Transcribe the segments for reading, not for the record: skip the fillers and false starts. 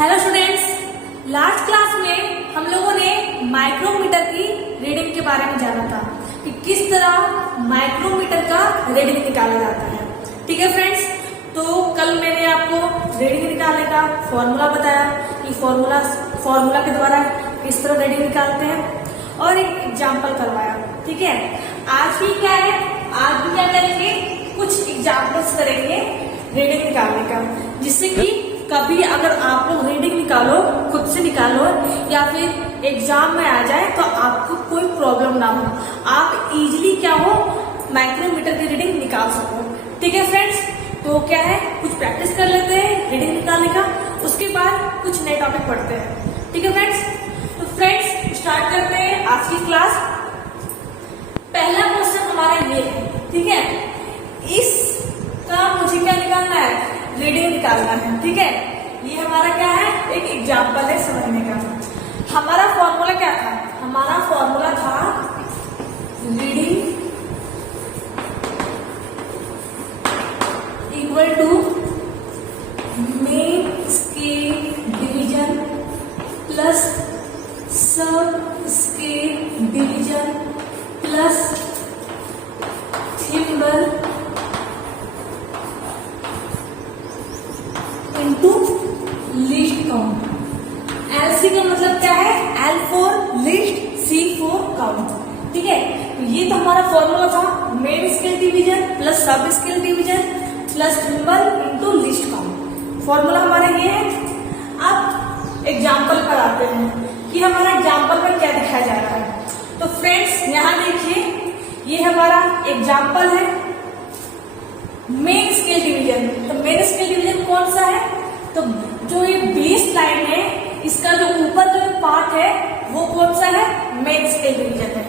Hello students, last class में हम लोगों ने माइक्रोमीटर की रीडिंग के बारे में जाना था कि किस तरह माइक्रोमीटर का रीडिंग निकाला जाता है। ठीक है फ्रेंड्स, तो कल मैंने आपको रीडिंग निकालने का फॉर्मूला बताया कि फॉर्मूला के द्वारा किस तरह रीडिंग निकालते हैं और एक एग्जाम्पल करवाया। ठीक है, आज भी क्या है, आज भी क्या करेंगे, कुछ एग्जाम्पल्स करेंगे रीडिंग निकालने का, जिससे कि कभी अगर आप लोग रीडिंग निकालो, खुद से निकालो या फिर एग्जाम में आ जाए तो आपको कोई प्रॉब्लम ना हो, आप इजीली क्या हो माइक्रोमीटर की रीडिंग निकाल सको। ठीक है फ्रेंड्स, तो क्या है, कुछ प्रैक्टिस कर लेते हैं रीडिंग निकालने का, उसके बाद कुछ नए टॉपिक पढ़ते हैं। ठीक है फ्रेंड्स, तो फ्रेंड्स स्टार्ट करते हैं आज की क्लास। पहला क्वेश्चन हमारा ये है, ठीक है, इसका मुझे क्या निकालना है, रीडिंग निकालना है। ठीक है, ये हमारा क्या है, एक एग्जाम्पल है समझने का। हमारा फॉर्मूला क्या था, हमारा फॉर्मूला था reading equal to main scale division plus sub scale division plus thimble into least count. LC का मतलब क्या है, L for least, C for count. ठीक है, तो ये तो हमारा फॉर्मूला था, main scale division plus sub scale division plus thimble into least count. Formula हमारा ये है। अब एग्जाम्पल पर आते हैं कि हमारा एग्जाम्पल में क्या दिखाया जा रहा है। तो फ्रेंड्स यहाँ देखिए, ये हमारा एग्जाम्पल है मेन स्केल डिवीजन। तो मेन स्केल डिवीजन कौन सा है, तो जो ये बेस लाइन है, इसका जो ऊपर जो पार्ट है वो कौन सा है, मेन स्केल डिवीजन है।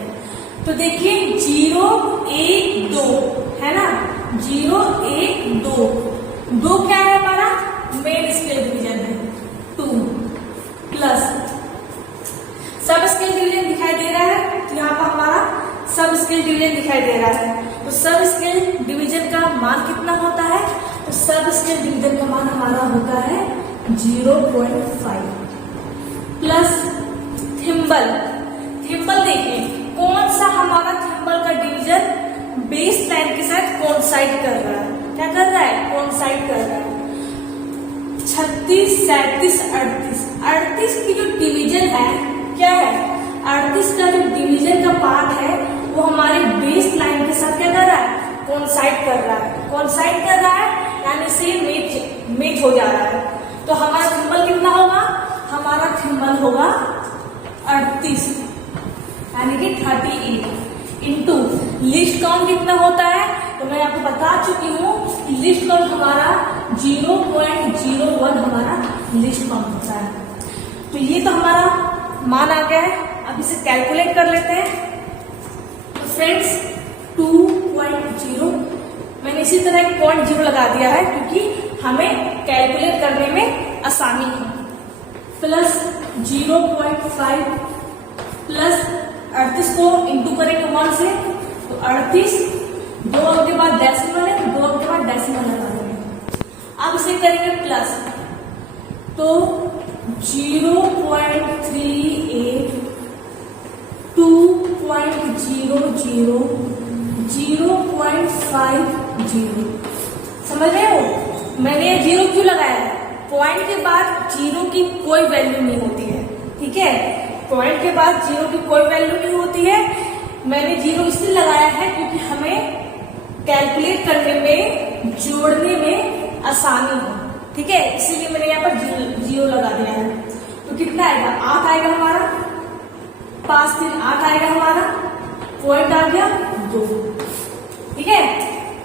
तो देखिए 0 1 2 है ना, 0 1 2 2 क्या है हमारा, मेन स्केल डिवीजन है। 2 प्लस सब स्केल डिवीजन दिखाई दे रहा है, तो यहाँ पर हमारा सब स्केल डिवीजन दिखाई दे रहा है। तो सब स्केल डिवीजन का मान कितना होता है, तो सब स्केल डिवीजन का मान हमारा होता है 0.5 प्लस थिम्बल। थिम्बल देखिए कौन सा हमारा थिम्बल का डिवीजन बेस लाइन के साथ कोइंसाइड कर रहा है, क्या कर रहा है, कोइंसाइड कर रहा है। 36 37 38 38 की जो डिवीजन है क्या है, 38 का जो डिवीजन का पार्ट है वो हमारे बेस लाइन के साथ क्या कर रहा है, कोइंसाइड कर रहा है, कोइंसाइड कर रहा है यानी से मैच हो जा रहा है। तो हमारा थिम्बल कितना होगा, हमारा थिम्बल होगा 38 यानी कि 38 इंटू लिस्ट काउंट कितना होता है, तो मैं आपको बता चुकी हूँ कि लिस्ट काउंट हमारा 0.01 हमारा लिस्ट काउंट होता है। तो ये तो हमारा मान आ गया है, अब इसे कैलकुलेट कर लेते हैं। तो फ्रेंड्स 2.0 मैंने इसी तरह एक 0.0 लगा दिया है क्योंकि हमें कैलकुलेट करने में आसानी है। प्लस 0.5 प्लस 38 को इंटू करेंगे 1 से, तो 38 2 अंक के बाद डेसिमल है, 2 अंक के बाद डेसिमल लगा देंगे। अब इसे करेंगे प्लस, तो 0.38 2.00 0.50। समझ रहे हो, मैंने 0 क्यों लगाया है, पॉइंट के बाद 0 की कोई वैल्यू नहीं होती है। ठीक है, पॉइंट के बाद 0 की कोई वैल्यू नहीं होती है। मैंने 0 इसलिए लगाया है क्योंकि हमें कैलकुलेट करने में, जोड़ने में आसानी हो। ठीक है, इसीलिए मैंने यहाँ पर 0 लगा दिया है। तो कितना आएगा, 8 आएगा हमारा, 5 3 8 आएगा हमारा, पॉइंट आ गया 2। ठीक है,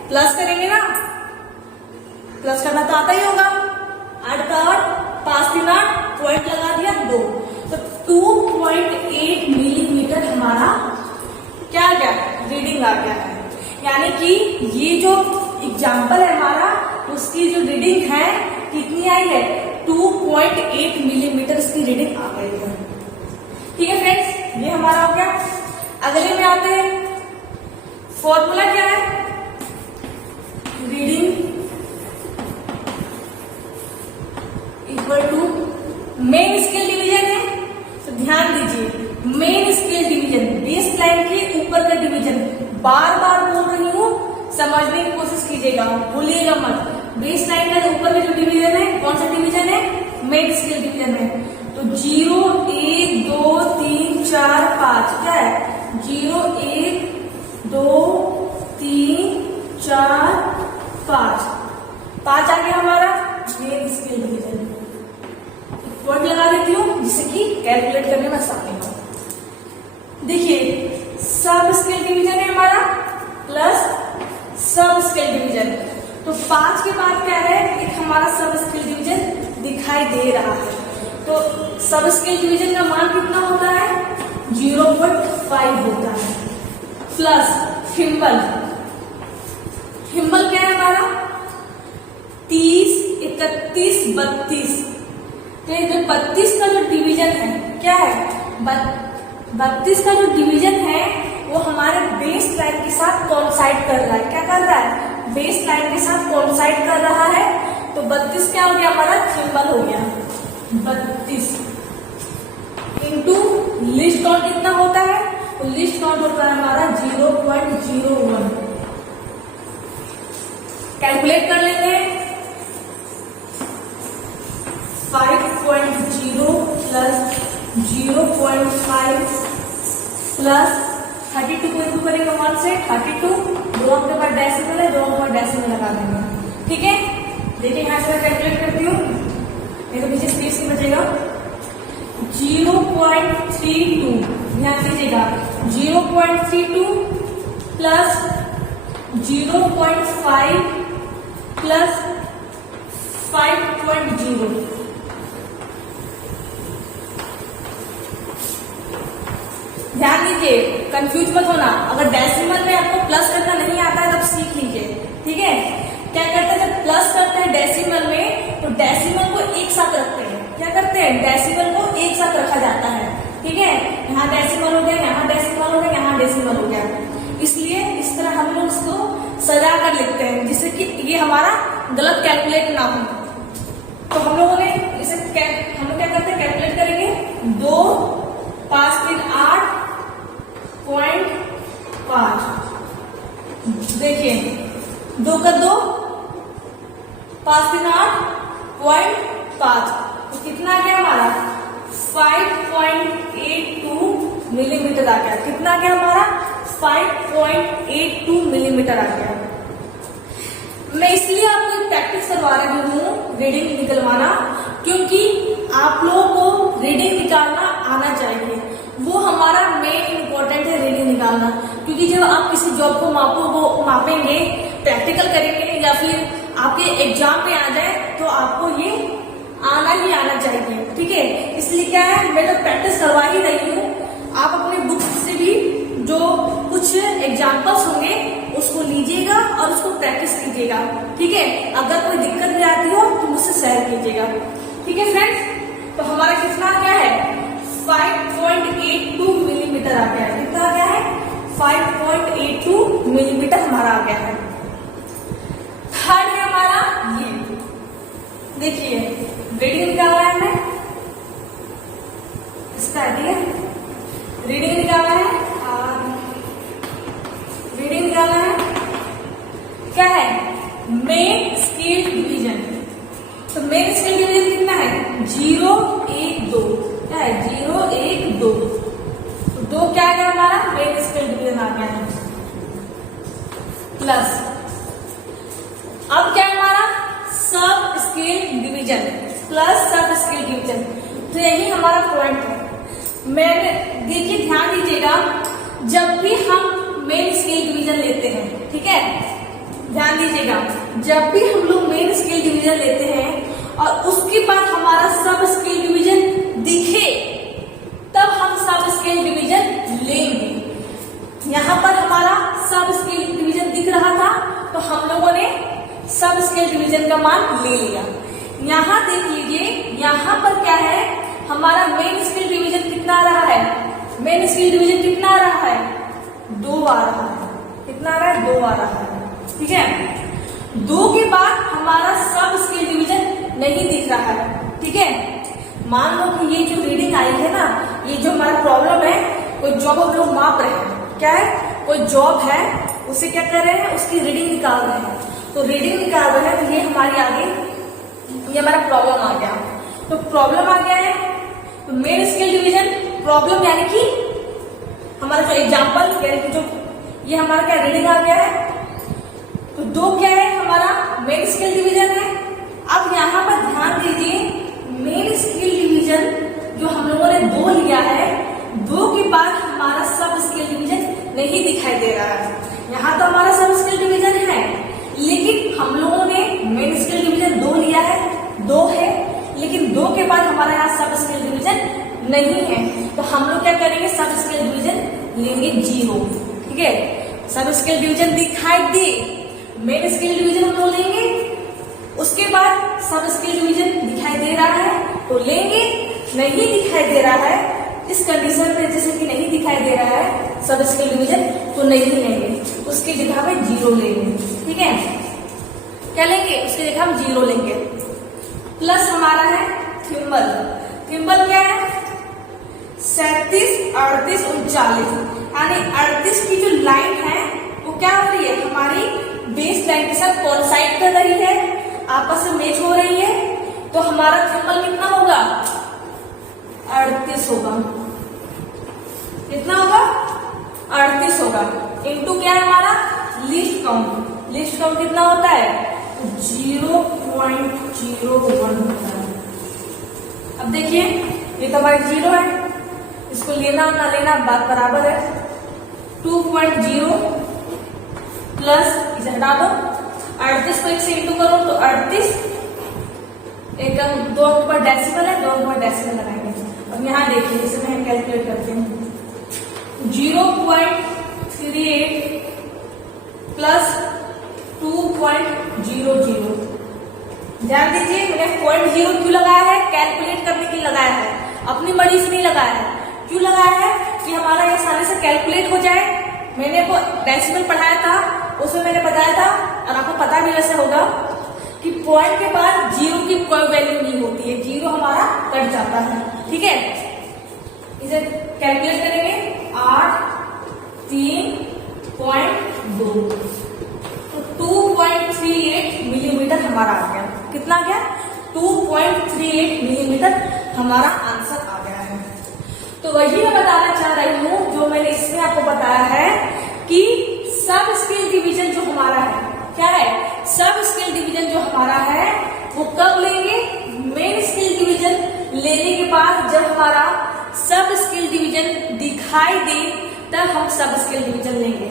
प्लस करेंगे ना, प्लस करना तो आता ही होगा, 8 का 8 5 3 8 पॉइंट लगा दिया 2। तो 2.8 मिलीमीटर हमारा क्या आ गया, रीडिंग आ गया है। यानी कि ये जो एग्जाम्पल है हमारा, उसकी जो रीडिंग है कितनी आई है, 2.8 मिलीमीटर इसकी रीडिंग आ गई है। ठीक है फ्रेंड्स, ये हमारा हो गया। अगले में आते हैं, फॉर्मूला क्या है, reading equal to main scale division है, तो ध्यान दीजिए main scale division base line के ऊपर का डिवीजन, बार बार बोल रही हूँ, समझने की कोशिश कीजिएगा, भूलिएगा मत। बेस लाइन का ऊपर का जो डिवीजन है कौन सा डिवीजन है? मेन स्केल डिवीजन है। तो 0 1 2 3 4 5 क्या है? 0 1 2 3 4 5 5 आ गया हमारा मेन स्केल डिवीजन। वर्ड लगा देती हूँ जिससे कि कैलकुलेट करने में आसानी हो। देखिए सब स्केल डिवीजन है हमारा प्लस सब स्केल डिवीजन, तो 5 के बाद क्या है? एक हमारा सब स्केल डिवीजन दिखाई दे रहा है। तो सब स्केल डिवीजन का मान कितना होता है? 0.5 होता है। प्लस हिम्बल, हिम्बल क्या है हमारा? 30 31 32। तो ये जो 32 का जो डिवीजन है क्या है? 32 का जो डिवीजन है वो हमारे बेस लाइन के साथ कोइंसाइड कर रहा है। क्या कर रहा है? बेस लाइन के साथ कोइंसाइड कर रहा है। तो 32 क्या हो गया हमारा? थिम्बल हो गया। 32 इंटू लिस्ट काउंट कितना होता है? तो लिस्ट काउंट होता है हमारा 0.01। कैलकुलेट कर लेते हैं। 5.0 प्लस 0.5 प्लस 32 को इंटू करेंगे 1 से 32, दो अंक के बाद डेसिमल है, दो अंक के बाद डेसिमल लगा देंगे। ठीक है, देखिए यहां से मैं कैलकुलेट करती हूँ, नहीं तो पीछे स्पेस नहीं बचेगा। 0.32 ध्यान दीजिएगा, 0.32 प्लस 0.5 प्लस 5.0। ध्यान दीजिए, कंफ्यूज मत होना। अगर डेसिमल में आपको प्लस करना नहीं आता है तब सीख लीजिए। ठीक है, क्या करते हैं जब प्लस करते हैं डेसिमल में, तो डेसिमल को एक साथ रखते हैं। क्या करते हैं? डेसिमल को एक साथ रखा जाता है। ठीक है, यहाँ डेसिमल हो गया, यहाँ डेसिमल हो गया, यहाँ डेसिमल हो गया, इसलिए इस तरह हम लोग इसको सजा कर लिखते हैं जिससे कि ये हमारा गलत कैलकुलेट ना हो। तो हम लोगों ने इसे हम लोग क्या करते हैं? कैलकुलेट करेंगे। 2 5 3 8.5। देखिए 2 का 2 5 3 8.5, तो कितना आ गया हमारा? 5.82 मिलीमीटर आ गया। कितना आ गया हमारा? 5.82 मिलीमीटर आ गया। मैं इसलिए आपको प्रैक्टिस करवा रही हूँ रीडिंग निकलवाना, क्योंकि आप लोगों को रीडिंग निकालना आना चाहिए। वो हमारा मेन इंपॉर्टेंट है, रीडिंग निकालना। क्योंकि जब आप किसी जॉब को मापेंगे, प्रैक्टिकल करेंगे या फिर आपके एग्जाम में आ जाए, तो आपको ये आना ही आना चाहिए। ठीक है, इसलिए क्या है, मैं तो प्रैक्टिस करवा ही रही हूँ। आप अपने बुक से भी जो कुछ एग्जाम्पल्स होंगे उसको लीजिएगा और उसको प्रैक्टिस कीजिएगा। ठीक है, अगर कोई दिक्कत भी आती हो तो मुझसे शेयर कीजिएगा। ठीक है फ्रेंड्स, तो हमारा कितना आ गया है? 5.82 मिलीमीटर आ गया है। कितना आ गया है? 5.82 मिलीमीटर हमारा आ गया है। थर्ड है हमारा ये, देखिए रीडिंग निकालना है हमें, इसका रीडिंग निकालना है और रीडिंग निकालना है। क्या है? Main scale division. तो मेन स्केल डिवीजन कितना है? 0 1 2। क्या है? 0 1 2। तो 2 क्या आ गया हमारा? मेन स्केल डिवीजन आ गया है। प्लस अब क्या है हमारा? सब scale division plus sub scale division. तो यही हमारा पॉइंट है। मैंने देखिए ध्यान दीजिएगा, जब भी हम मेन स्केल डिवीजन लेते हैं, ठीक है, ध्यान दीजिएगा, जब भी हम लोग मेन स्केल डिवीजन लेते हैं और उसके बाद हमारा सब स्केल डिवीजन दिखे, तब हम सब स्केल डिवीजन लेंगे। यहाँ पर हमारा सब स्केल डिवीजन दिख रहा था, तो हम लोगों ने सब स्केल डिवीजन का मान ले लिया। यहाँ देख लीजिए, यहाँ पर क्या है, हमारा मेन स्केल डिवीजन कितना आ रहा है? मेन स्केल डिवीजन कितना आ रहा है? 2 आ रहा है। कितना आ रहा है? 2 आ रहा है। ठीक है, 2 के बाद हमारा सब स्केल डिवीजन नहीं दिख रहा है। ठीक है, मान लो कि ये जो रीडिंग आई है ना, ये जो हमारा प्रॉब्लम है, कोई जॉब हम लोग माप रहे हैं, क्या है, कोई जॉब है, उसे क्या कर रहे हैं, उसकी रीडिंग निकाल रहे हैं। तो रीडिंग निकाल रहे हैं, तो ये हमारी आगे, ये हमारा प्रॉब्लम आ गया। तो प्रॉब्लम आ गया है, तो मेन स्केल डिवीजन प्रॉब्लम यानी कि हमारा जो एग्जाम्पल, यानी कि जो ये हमारा क्या रीडिंग आ गया है, तो 2 क्या है हमारा मेन स्केल डिवीजन है। अब यहाँ पर ध्यान दीजिए, मेन स्केल डिवीजन जो हम लोगों ने 2 लिया है, 2 के बाद हमारा सब स्केल डिवीजन नहीं दिखाई दे रहा है। यहाँ तो हमारा सब स्केल डिवीजन है, लेकिन हम लोगों ने मेन स्केल डिवीजन 2 लिया है, 2 है, लेकिन 2 के बाद हमारा यहाँ सब स्केल डिवीजन नहीं है। तो हम लोग क्या करेंगे, सब स्केल डिवीजन लेंगे 0, ठीक है। सब स्केल डिवीजन दिखाई दे, मेन स्केल डिवीजन हम लोग लेंगे, उसके बाद सब स्केल डिवीजन दिखाई दे रहा है तो लेंगे, नहीं दिखाई दे रहा है, इस कंडीशन में जैसे कि नहीं दिखाई दे रहा है सब स्केल डिवीजन, तो नहीं लेंगे, उसकी जगह पे 0 लेंगे, ठीक है। क्या लेंगे, उसकी जगह हम 0 लेंगे। प्लस हमारा है थिम्बल, थिम्बल क्या है, 37, 38, 39, यानी 38 की जो लाइन है वो क्या हो रही है, हमारी बेस लाइन के साथ कोइंसाइड कर रही है, आपस में मैच हो रही है। तो हमारा थिम्बल कितना होगा, 38 होगा, कितना होगा, 38 होगा, इनटू क्या है हमारा लीस्ट काउंट, लीस्ट काउंट कितना होता है, 0.01 होता है। अब देखिए, ये तो हमारी 0 है, इसको लेना ना लेना बात बराबर है। 2.0 प्लस इसे हटा दो, 38 को 1 से इंटू करो तो 38, एक अंक 2 अंक पर डेसिमल है, 2 अंक पर डेसिमल लगाएंगे। अब यहाँ देखिए, इसे मैं कैलकुलेट करती हूँ, 0.38 प्लस 2.00। ध्यान दीजिए, मैंने 0.0 क्यों लगाया है, कैलकुलेट करने के लिए लगाया है, अपनी मर्जी से नहीं लगाया है। क्यों लगाया है कि हमारा ये आसानी से कैलकुलेट हो जाए। मैंने को डेसिमल पढ़ाया था, उसमें मैंने बताया था, और आपको पता भी वैसे होगा कि पॉइंट के बाद 0 की कोई वैल्यू नहीं होती है, 0 हमारा कट जाता है, ठीक है। इसे कैलकुलेट करेंगे, 8.3.2, तो 2.38 मिलीमीटर हमारा आ गया। कितना आ गया, 2.38 मिलीमीटर हमारा आंसर आ गया है। तो वही मैं बताना चाह रही हूँ, जो मैंने इसमें आपको बताया है कि सब स्केल डिवीजन जो हमारा है, क्या है, सब स्केल डिवीजन जो हमारा है वो कब लेंगे, मेन स्केल डिवीजन लेने के बाद जब हमारा सब स्केल डिवीजन दिखाई दे तब हम सब स्केल डिवीजन लेंगे।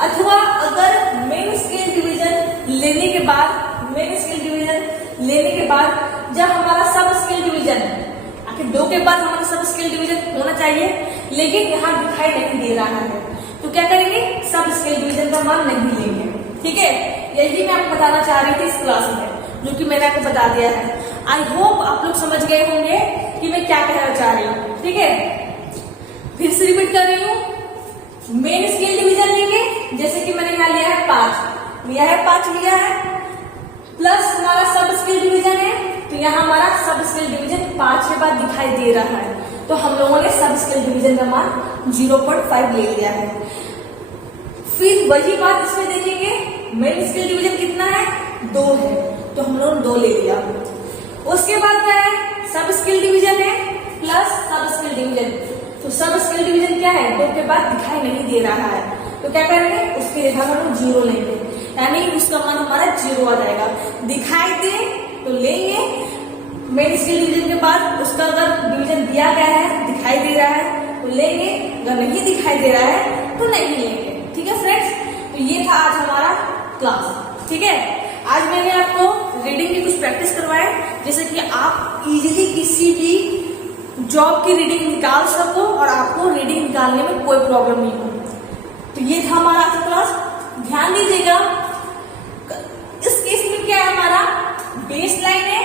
अथवा अगर मेन स्केल डिवीजन लेने के बाद, मेन स्केल डिवीजन लेने के बाद जब हमारा सब स्केल डिवीजन, आखिर 2 के बाद हमारा सब स्केल डिवीजन होना चाहिए, लेकिन यहाँ दिखाई नहीं दे रहा है, तो क्या करेंगे, सब स्केल डिवीजन का मान नहीं लेंगे, ठीक है। यही मैं आपको बताना चाह रही थी इस क्लास में, जो कि मैंने आपको बता दिया है। आई होप आप लोग समझ गए होंगे कि मैं क्या कहना चाह रही हूँ, ठीक है। फिर से रिपीट कर रही हूँ, मेन स्केल डिवीजन लेंगे, जैसे कि मैंने यहाँ लिया है 5 लिया है, प्लस हमारा सब स्केल डिवीजन है, तो यहाँ हमारा सब स्केल डिवीजन 5 के बाद दिखाई दे रहा है, तो हम लोगों ने सब स्केल डिवीजन का मान 0.5 ले लिया है। फिर वही बात इसमें देखेंगे, मेन स्केल डिवीजन कितना है, 2 है, तो हम लोगों ने 2 ले लिया। उसके बाद क्या है, सब स्केल डिवीजन है प्लस सब स्केल डिवीजन, तो सब स्केल डिवीजन क्या है, 2 के बाद दिखाई नहीं दे रहा है, तो क्या करेंगे, उसकी जगह हम 0 लेंगे, यानी उसका मान हमारा 0 आ जाएगा। दिखाई दे तो लेंगे, मेन स्केल डिवीजन के बाद उसका अगर डिवीजन दिया गया है, दिखाई दे रहा है तो लेंगे, अगर नहीं दिखाई दे रहा है तो नहीं लेंगे, ठीक है फ्रेंड्स। तो ये था आज हमारा क्लास, ठीक है। आज मैंने आपको रीडिंग की कुछ प्रैक्टिस करवाए, जैसे कि आप इजीली किसी भी जॉब की रीडिंग निकाल सको और आपको रीडिंग निकालने में कोई प्रॉब्लम नहीं हो। तो ये था हमारा आज का क्लास, ध्यान दीजिएगा। इस केस में क्या है, हमारा बेस लाइन है,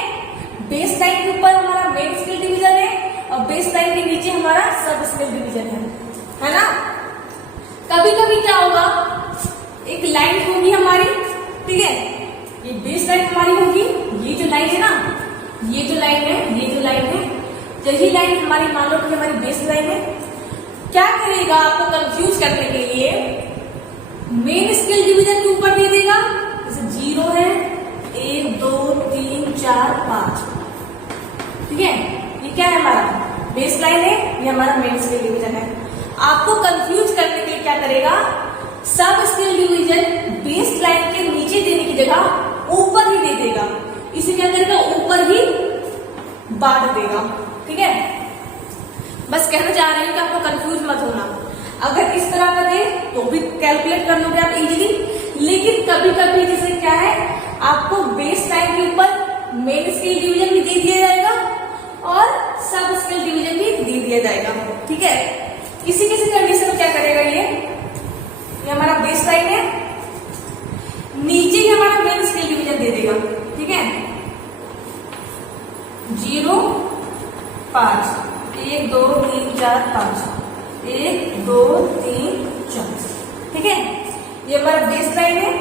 बेस लाइन के ऊपर हमारा मेन स्केल डिवीजन है और बेस लाइन के नीचे हमारा सब स्केल डिवीजन है ना। कभी कभी क्या होगा, एक लाइन होगी हमारी, ठीक है, ये बेस लाइन हमारी होगी, ये जो लाइन है ना, ये जो लाइन है यही लाइन हमारी मान लो कि हमारी बेस लाइन है। क्या करेगा आपको कंफ्यूज करने के लिए, मेन स्केल डिवीजन के ऊपर दे देगा, जैसे 0 है 1 2 3 4 5, ठीक है। ये क्या है हमारा बेस लाइन है, ये हमारा मेन स्केल डिवीजन है। आपको कंफ्यूज करने के लिए क्या करेगा, सब स्केल डिवीजन बेस लाइन के नीचे देने की जगह ऊपर ही दे देगा। इसे क्या करेगा, ऊपर ही बांट देगा, ठीक है। बस कहना चाह रही हूं कि आपको कंफ्यूज मत होना। अगर इस तरह का दे तो भी कैलकुलेट कर लोगे आप इजीली, लेकिन कभी कभी जैसे क्या है, आपको बेस लाइन के ऊपर मेन स्केल डिवीजन भी दे दिया जाएगा और सब स्केल डिवीजन भी दे दिया जाएगा, ठीक है। किसी किसी कंडीशन में क्या करेगा, ये हमारा बेस लाइन है, नीचे ही हमारा मेन स्केल डिवीजन दे देगा, ठीक है। 0 5 1 2 3 4 5 1 2 3 4, ठीक है। ये हमारा बेस लाइन है।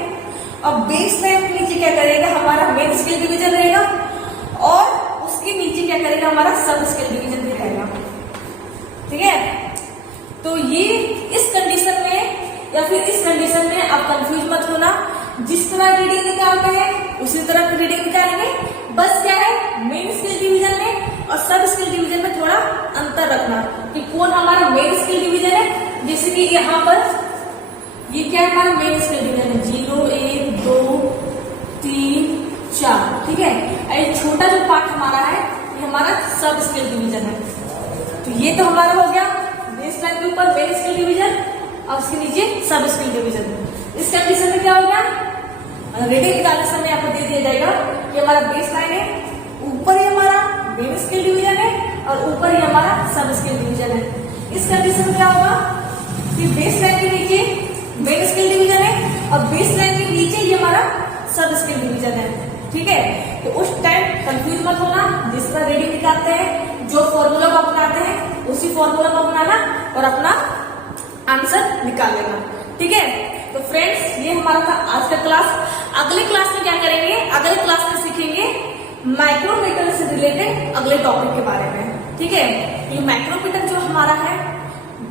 और बेस लाइन के नीचे क्या करेगा, हमारा मेन स्केल डिवीजन रहेगा और उसके नीचे क्या करेगा, हमारा सब स्केल डिवीजन भी रहेगा, ठीक है। तो ये इस कंडीशन में या फिर इस कंडीशन में आप कंफ्यूज मत होना। जिस तरह रीडिंग निकालते हैं उसी तरह की रीडिंग निकालेंगे। बस क्या है, मेन स्केल डिवीजन में और सब स्केल डिवीजन में थोड़ा अंतर रखना कि कौन हमारा मेन स्केल डिवीजन है। जैसे कि यहाँ पर ये क्या है, हमारा मेन स्केल डिवीजन है 0 1 2 3 4, ठीक है। ये छोटा जो पार्ट हमारा है ये हमारा सब स्केल डिवीजन है। तो ये तो हमारा हो गया बेस लाइन के ऊपर मेन स्केल डिवीजन और उसके नीचे सब स्केल डिवीजन। इस कंडीशन में क्या होगा, रीडिंग निकालने समय आपको दे दिया जाएगा कि हमारा बेस लाइन है, ऊपर ही हमारा मेन स्केल डिवीजन है और ऊपर ही हमारा सब स्केल डिवीजन है। इस कंडीशन में क्या होगा कि बेस लाइन के नीचे मेन स्केल डिवीजन है और बेस लाइन के नीचे ही हमारा सब स्केल डिवीजन है, ठीक है। तो उस टाइम कंफ्यूज मत होना। जिस तरह रीडिंग निकालते हैं, जो फॉर्मूला को अपनाते हैं उसी फॉर्मूला को अपनाना और अपना आंसर निकाल लेना, ठीक है। तो फ्रेंड्स, ये हमारा था आज का क्लास। अगले क्लास में क्या करेंगे, अगले क्लास में सीखेंगे माइक्रोमीटर से रिलेटेड अगले टॉपिक के बारे में, ठीक है। ये माइक्रोमीटर जो हमारा है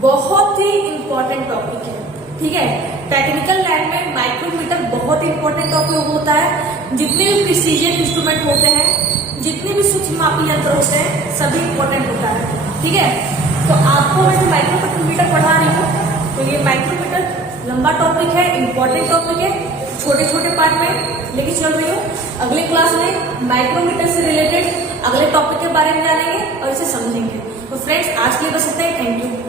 बहुत ही इंपॉर्टेंट टॉपिक है, ठीक है। टेक्निकल लाइन में माइक्रोमीटर बहुत इंपॉर्टेंट टॉपिक होता है। जितने भी प्रिसीजन इंस्ट्रूमेंट होते हैं, जितने भी सूक्ष्म मापी यंत्र होते हैं, सभी इंपॉर्टेंट होता है, ठीक है। तो आपको वैसे माइक्रोमीटर पढ़ा रही हूँ, तो ये माइक्रोमीटर लंबा टॉपिक है, इंपॉर्टेंट टॉपिक है, छोटे छोटे पार्ट में लेके चल रही हूँ। अगले क्लास में माइक्रोमीटर से रिलेटेड अगले टॉपिक के बारे में जानेंगे और इसे समझेंगे। तो फ्रेंड्स, आज के लिए बस इतना ही। Thank you.